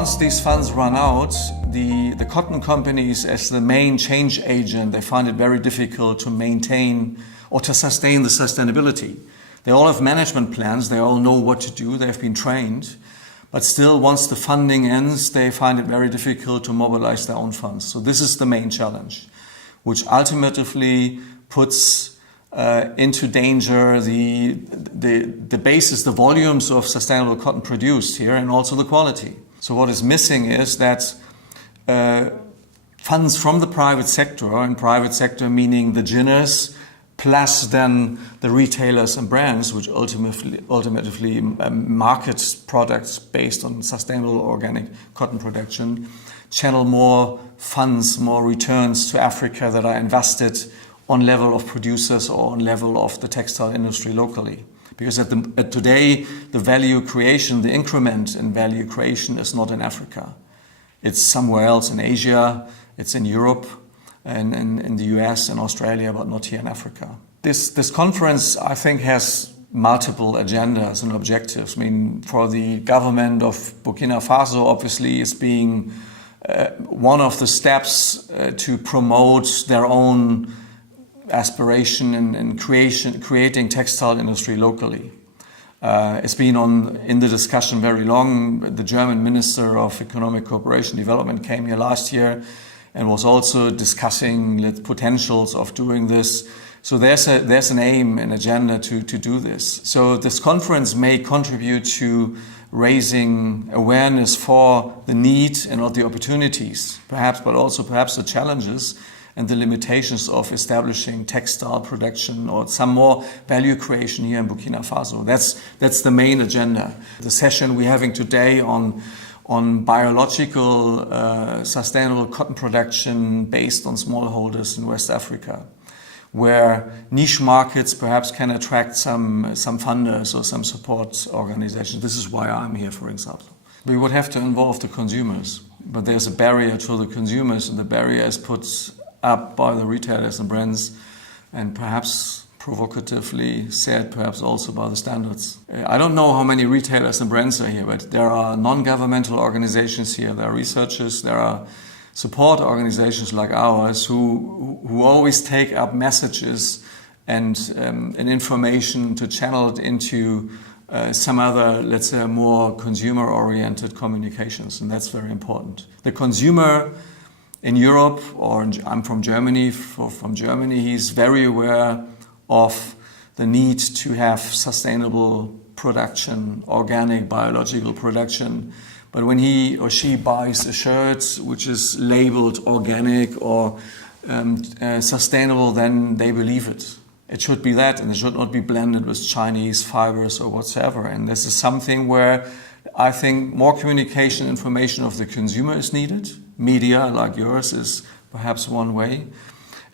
once these funds run out, the cotton companies, as the main change agent, they find it very difficult to maintain or to sustain the sustainability. They all have management plans, they all know what to do, they've been trained, but still once the funding ends, they find it very difficult to mobilize their own funds. So this is the main challenge, which ultimately puts into danger the basis, the volumes of sustainable cotton produced here, and also the quality. So what is missing is that funds from the private sector, and private sector meaning the ginners, plus then the retailers and brands, which ultimately market products based on sustainable organic cotton production, channel more funds, more returns to Africa that are invested on level of producers or on level of the textile industry locally. Because today, the value creation, the increment in value creation is not in Africa. It's somewhere else in Asia, it's in Europe, and in the US and Australia, but not here in Africa. This conference, I think, has multiple agendas and objectives. I mean, for the government of Burkina Faso, obviously, is being one of the steps to promote their own aspiration in creating textile industry locally. It's been in the discussion very long. The German Minister of Economic Cooperation and Development came here last year and was also discussing the potentials of doing this. So there's an aim, an agenda to do this. So this conference may contribute to raising awareness for the need and not the opportunities, perhaps, but also perhaps the challenges and the limitations of establishing textile production or some more value creation here in Burkina Faso. That's the main agenda. The session we're having today on biological sustainable cotton production based on smallholders in West Africa, where niche markets perhaps can attract some funders or some support organizations. This is why I'm here, for example. We would have to involve the consumers, but there's a barrier to the consumers, and the barrier is put up by the retailers and brands, and perhaps provocatively said, perhaps also by the standards. I don't know how many retailers and brands are here, but there are non-governmental organizations here, there are researchers, there are support organizations like ours who always take up messages and information to channel it into some other, let's say, more consumer-oriented communications, and that's very important. The consumer in Europe, I'm from Germany, from Germany, he's very aware of the need to have sustainable production, organic, biological production. But when he or she buys a shirt which is labeled organic or sustainable, then they believe it. It should be that, and it should not be blended with Chinese fibers or whatsoever. And this is something where I think more communication, information of the consumer is needed. Media like yours is perhaps one way.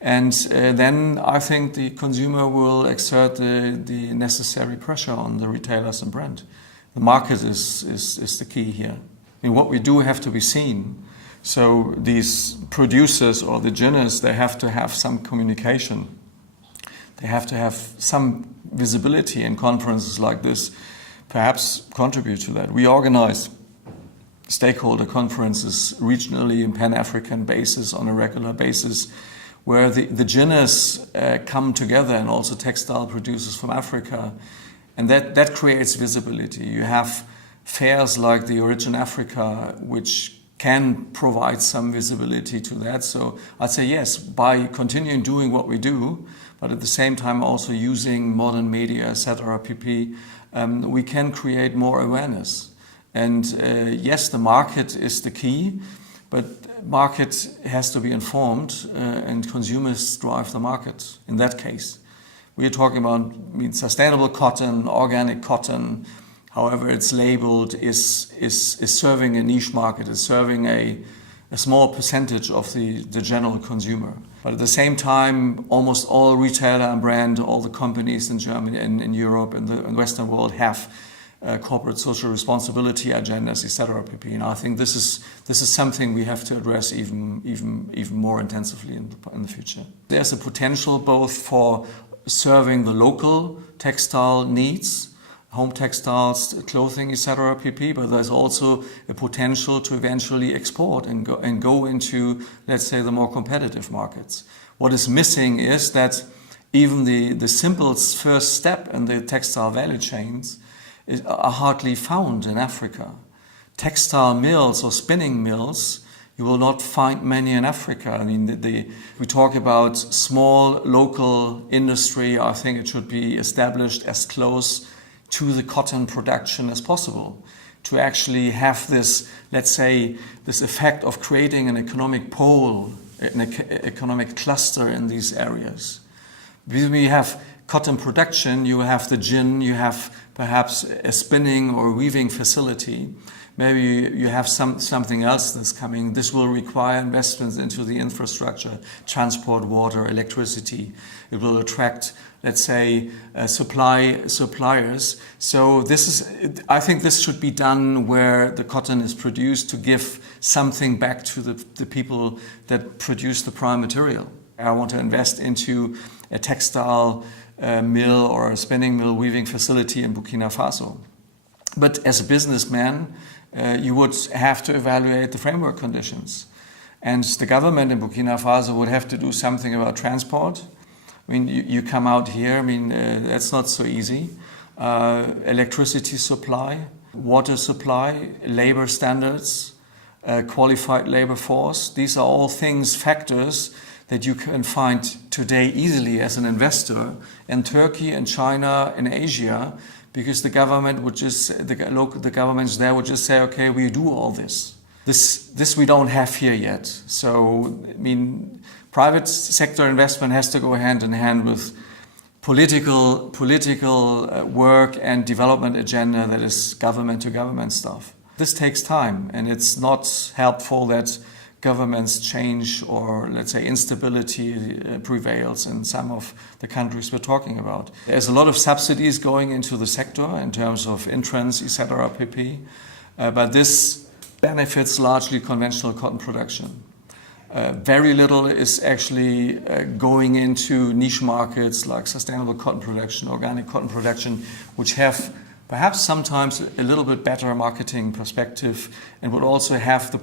And then I think the consumer will exert the necessary pressure on the retailers and brand. The market is the key here. I mean, what we do have to be seen. So these producers or the ginners, they have to have some communication. They have to have some visibility, in conferences like this perhaps contribute to that. We organize stakeholder conferences regionally in Pan-African basis on a regular basis, where the ginners come together, and also textile producers from Africa, and that creates visibility. You have fairs like the Origin Africa, which can provide some visibility to that. So I'd say yes, by continuing doing what we do, but at the same time also using modern media, etc., pp., we can create more awareness. And yes, the market is the key, but market has to be informed, and consumers drive the market in that case. We are talking about sustainable cotton, organic cotton, however it's labeled, is serving a niche market, is serving a small percentage of the general consumer. But at the same time, almost all retailer and brand, all the companies in Germany and in Europe and the Western world have corporate social responsibility agendas, etc. pp. And I think this is something we have to address even more intensively in the future. There's a potential both for serving the local textile needs. home textiles, clothing, etc., pp. But there's also a potential to eventually export and go into, let's say, the more competitive markets. What is missing is that even the simple first step in the textile value chains are hardly found in Africa. Textile mills or spinning mills, you will not find many in Africa. I mean, we talk about small local industry. I think it should be established as close to the cotton production as possible to actually have this, let's say, this effect of creating an economic pole, an economic cluster in these areas. When we have cotton production, you have the gin, you have perhaps a spinning or weaving facility. Maybe you have something else that's coming. This will require investments into the infrastructure, transport, water, electricity. It will attract, let's say, suppliers. So I think this should be done where the cotton is produced to give something back to the people that produce the prime material. I want to invest into a textile mill or a spinning mill weaving facility in Burkina Faso. But as a businessman, you would have to evaluate the framework conditions. And the government in Burkina Faso would have to do something about transport. I mean, you come out here, I mean, that's not so easy. Electricity supply, water supply, labor standards, qualified labor force. These are all factors that you can find today easily as an investor in Turkey and China and Asia, because the government would just, the governments there would just say, okay, we do all this. This we don't have here yet. So, I mean, private sector investment has to go hand in hand with political work and development agenda that is government to government stuff. This takes time, and it's not helpful that governments change or, let's say, instability prevails in some of the countries we're talking about. There's a lot of subsidies going into the sector in terms of entrance, etc., pp. But this benefits largely conventional cotton production. Very little is actually going into niche markets like sustainable cotton production, organic cotton production, which have perhaps sometimes a little bit better marketing perspective and would also have the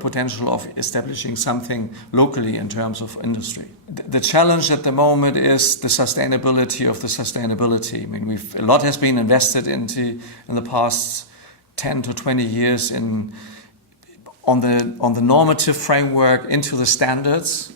potential of establishing something locally in terms of industry. The challenge at the moment is the sustainability of the sustainability. I mean, a lot has been invested in the past 10 to 20 years on the normative framework, into the standards.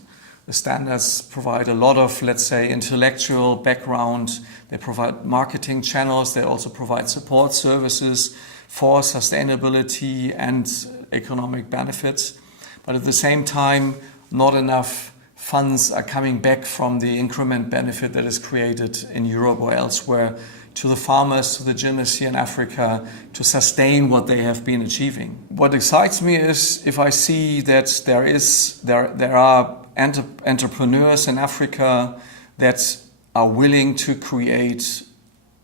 The standards provide a lot of, let's say, intellectual background. They provide marketing channels. They also provide support services for sustainability and economic benefits. But at the same time, not enough funds are coming back from the increment benefit that is created in Europe or elsewhere to the farmers, to the genius here in Africa, to sustain what they have been achieving. What excites me is if I see that there are entrepreneurs in Africa that are willing to create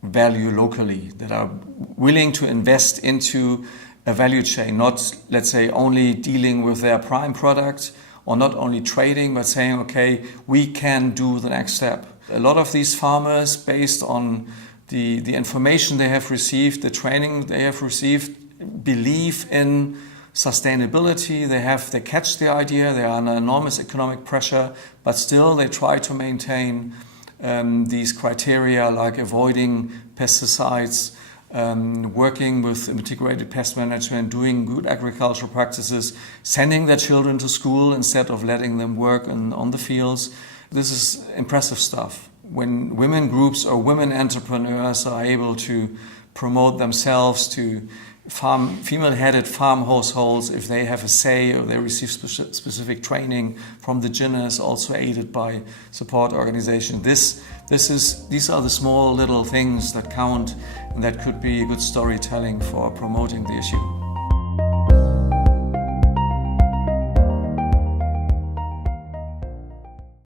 value locally, that are willing to invest into a value chain, not, let's say, only dealing with their prime product or not only trading, but saying, okay, we can do the next step. A lot of these farmers, based on the information they have received, the training they have received, believe in sustainability. They catch the idea. They are under enormous economic pressure, but still they try to maintain these criteria like avoiding pesticides, working with integrated pest management, doing good agricultural practices, sending their children to school instead of letting them work on the fields. This is impressive stuff. When women groups or women entrepreneurs are able to promote themselves to female-headed farm households, if they have a say or they receive specific training from the GINAs, also aided by support organizations. These are the small little things that count, and that could be good storytelling for promoting the issue.